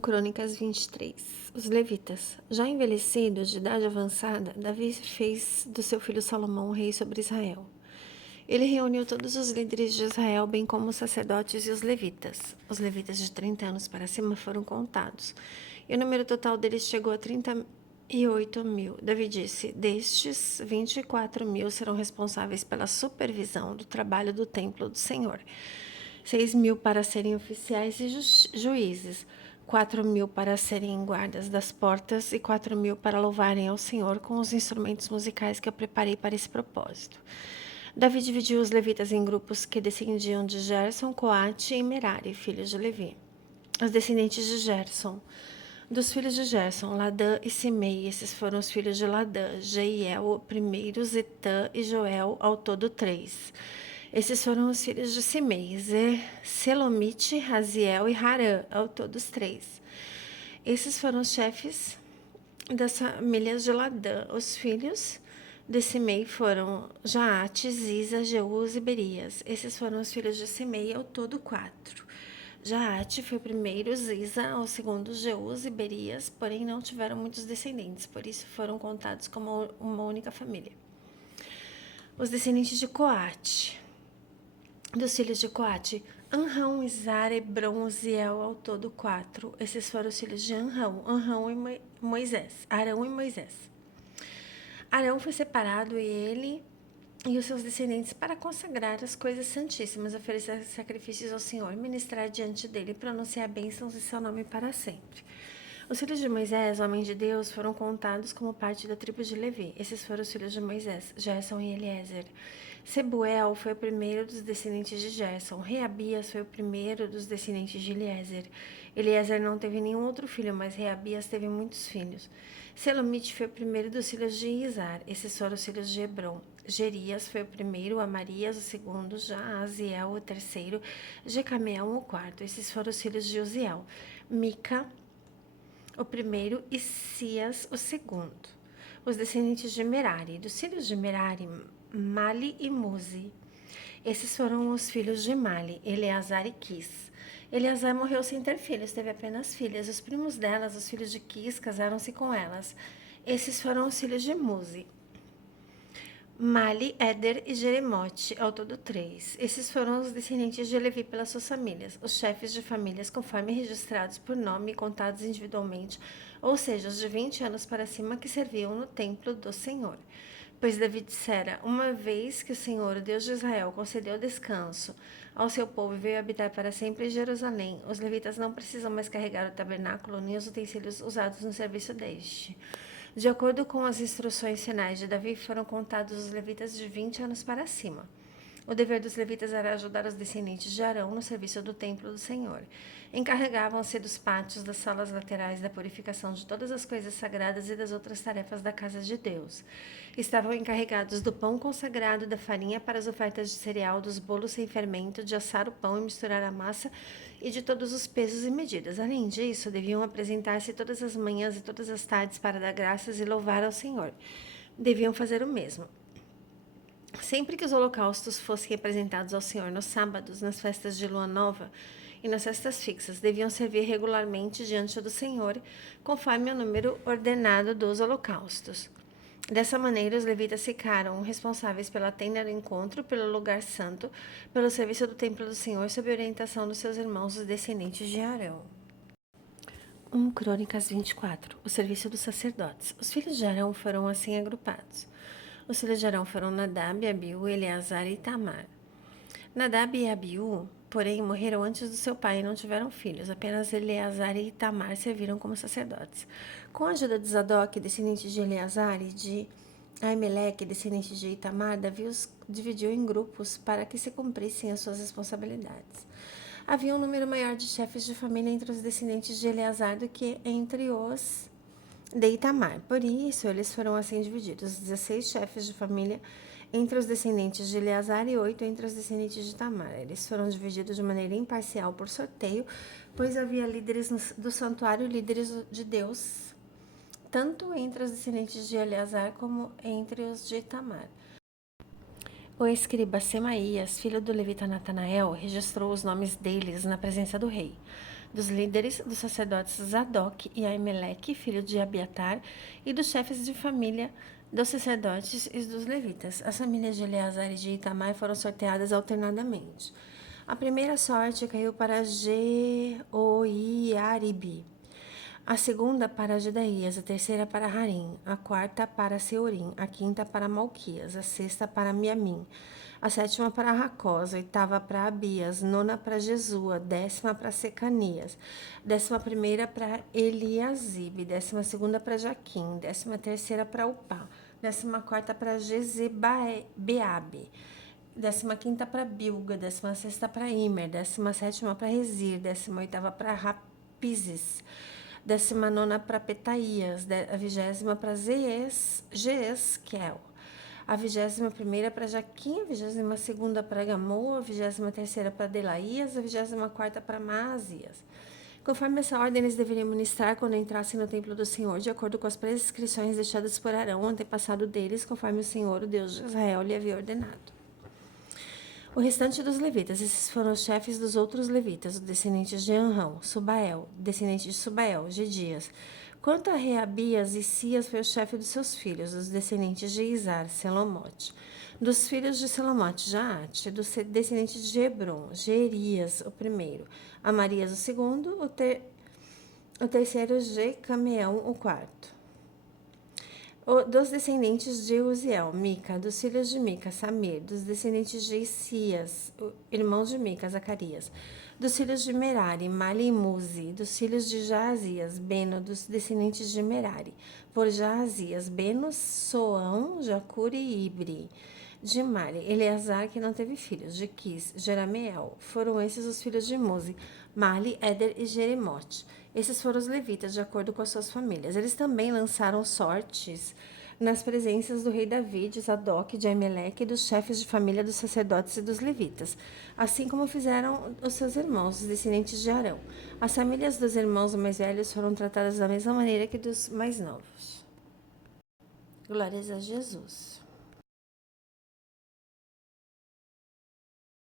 Crônicas 23. Os levitas. Já envelhecidos, de idade avançada, Davi fez do seu filho Salomão rei sobre Israel. Ele reuniu todos os líderes de Israel, bem como os sacerdotes e os levitas. Os levitas de 30 anos para cima foram contados, e o número total deles chegou a 38.000. Davi disse: destes, 24.000 serão responsáveis pela supervisão do trabalho do templo do Senhor. 6.000 para serem oficiais e juízes, 4.000 para serem guardas das portas e 4.000 para louvarem ao Senhor com os instrumentos musicais que eu preparei para esse propósito. Davi dividiu os levitas em grupos que descendiam de Gerson, Coate e Merari, filhos de Levi. Os descendentes de Gerson. Dos filhos de Gerson, Ladã e Simei, esses foram os filhos de Ladã, Jeiel, o primeiro, Zetã e Joel, ao todo 3. Esses foram os filhos de Simei, Selomite, Raziel e Harã, ao todos 3. Esses foram os chefes das famílias de Ladã. Os filhos de Simei foram Jaate, Ziza, Jeús e Berias. Esses foram os filhos de Simei, ao todo 4. Jaate foi o primeiro, Ziza, o segundo, Jeús e Berias, porém não tiveram muitos descendentes, por isso foram contados como uma única família. Os descendentes de Coate. Dos filhos de Coate, Anrão, Izar, Hebron, Uziel, ao todo 4. Esses foram os filhos de Anrão e Moisés, Arão e Moisés. Arão foi separado, ele e os seus descendentes, para consagrar as coisas santíssimas, oferecer sacrifícios ao Senhor, ministrar diante dele e pronunciar bênçãos em seu nome para sempre. Os filhos de Moisés, homem de Deus, foram contados como parte da tribo de Levi. Esses foram os filhos de Moisés, Gerson e Eliezer. Sebuel foi o primeiro dos descendentes de Gerson. Reabias foi o primeiro dos descendentes de Eliezer. Eliezer não teve nenhum outro filho, mas Reabias teve muitos filhos. Selomite foi o primeiro dos filhos de Izar. Esses foram os filhos de Hebron. Gerias foi o primeiro, Amarias o segundo, Jaaziel o terceiro, Jecameel o quarto. Esses foram os filhos de Uziel. Mica o primeiro e Cias o segundo. Os descendentes de Merari. Dos filhos de Merari, Mali e Muzi. Esses foram os filhos de Mali, Eleazar e Quis. Eleazar morreu sem ter filhos, teve apenas filhas. Os primos delas, os filhos de Quis, casaram-se com elas. Esses foram os filhos de Muzi, Mali, Éder e Jeremote, ao todo 3. Esses foram os descendentes de Levi pelas suas famílias, os chefes de famílias conforme registrados por nome e contados individualmente, ou seja, os de 20 anos para cima que serviam no templo do Senhor. Pois Davi dissera: uma vez que o Senhor, o Deus de Israel, concedeu descanso ao seu povo e veio habitar para sempre em Jerusalém, os levitas não precisam mais carregar o tabernáculo nem os utensílios usados no serviço deste. De acordo com as instruções finais de Davi, foram contados os levitas de 20 anos para cima. O dever dos levitas era ajudar os descendentes de Arão no serviço do templo do Senhor. Encarregavam-se dos pátios, das salas laterais, da purificação de todas as coisas sagradas e das outras tarefas da casa de Deus. Estavam encarregados do pão consagrado, da farinha para as ofertas de cereal, dos bolos sem fermento, de assar o pão e misturar a massa e de todos os pesos e medidas. Além disso, deviam apresentar-se todas as manhãs e todas as tardes para dar graças e louvar ao Senhor. Deviam fazer o mesmo. Sempre que os holocaustos fossem apresentados ao Senhor nos sábados, nas festas de lua nova e nas festas fixas, deviam servir regularmente diante do Senhor, conforme o número ordenado dos holocaustos. Dessa maneira, os levitas ficaram responsáveis pela tenda do encontro, pelo lugar santo, pelo serviço do templo do Senhor, sob a orientação dos seus irmãos, os descendentes de Arão. Crônicas 24. O serviço dos sacerdotes. Os filhos de Arão foram assim agrupados. Os filhos de Arão foram Nadab, Abiú, Eleazar e Tamar. Nadab e Abiú, porém, morreram antes do seu pai e não tiveram filhos. Apenas Eleazar e Tamar serviram como sacerdotes. Com a ajuda de Zadok, descendente de Eleazar, e de Aimeleque, descendente de Itamar, Davi os dividiu em grupos para que se cumprissem as suas responsabilidades. Havia um número maior de chefes de família entre os descendentes de Eleazar do que entre os de Itamar. Por isso, eles foram assim divididos: 16 chefes de família entre os descendentes de Eleazar e 8 entre os descendentes de Itamar. Eles foram divididos de maneira imparcial por sorteio, pois havia líderes do santuário, líderes de Deus, tanto entre os descendentes de Eleazar como entre os de Itamar. O escriba Semaías, filho do levita Natanael, registrou os nomes deles na presença do rei. dos líderes, dos sacerdotes Zadok e Aimeleque, filho de Abiatar, e dos chefes de família dos sacerdotes e dos levitas. As famílias de Eleazar e de Itamar foram sorteadas alternadamente. A primeira sorte caiu para Jeoiaribe, a segunda para Jedaías, a terceira para Harim, a quarta para Seurim, a quinta para Malquias, a sexta para Miamim, a sétima para Racós, a oitava para Abias, nona para Jesua, décima para Secanias, 11ª para Eliasibe, 12ª para Jaquim, 13ª para Upá, 14ª para Jezebeabe, 15ª para Bilga, 16ª para Imer, 17ª para Rezir, 18ª para Rapizes, 19ª para Petaías, a 20ª para Jeesquel, a 21ª para Jaquim, a 22ª para Gamul, a 23ª para Delaías, a 24ª para Maasias. Conforme essa ordem, eles deveriam ministrar quando entrassem no templo do Senhor, de acordo com as prescrições deixadas por Arão, o antepassado deles, conforme o Senhor, o Deus de Israel, lhe havia ordenado. O restante dos levitas, esses foram os chefes dos outros levitas, os descendentes de Anrão, Subael, descendente de Subael, Gedias. Quanto a Reabias e Cias, foi o chefe dos seus filhos, os descendentes de Izar, Selomote. Dos filhos de Selomote, Jaate, dos descendentes de Hebron, Gerias, o primeiro, Amarias, o segundo, o terceiro, Jecameão, o quarto. Dos descendentes de Uziel, Mica, dos filhos de Mica, Samir, dos descendentes de Isias, irmãos de Mica, Zacarias, dos filhos de Merari, Mali e Muzi, dos filhos de Jaazias, Beno, dos descendentes de Merari, por Jaazias, Beno, Soão, Jacuri e Ibri, de Mali, Eleazar, que não teve filhos, de Quis, Jerameel, foram esses os filhos de Muzi, Mali, Éder e Jeremote. Esses foram os levitas, de acordo com as suas famílias. Eles também lançaram sortes nas presenças do rei Davi, de Zadok, de Aimeleque e dos chefes de família dos sacerdotes e dos levitas, assim como fizeram os seus irmãos, os descendentes de Arão. As famílias dos irmãos mais velhos foram tratadas da mesma maneira que dos mais novos. Glórias a Jesus.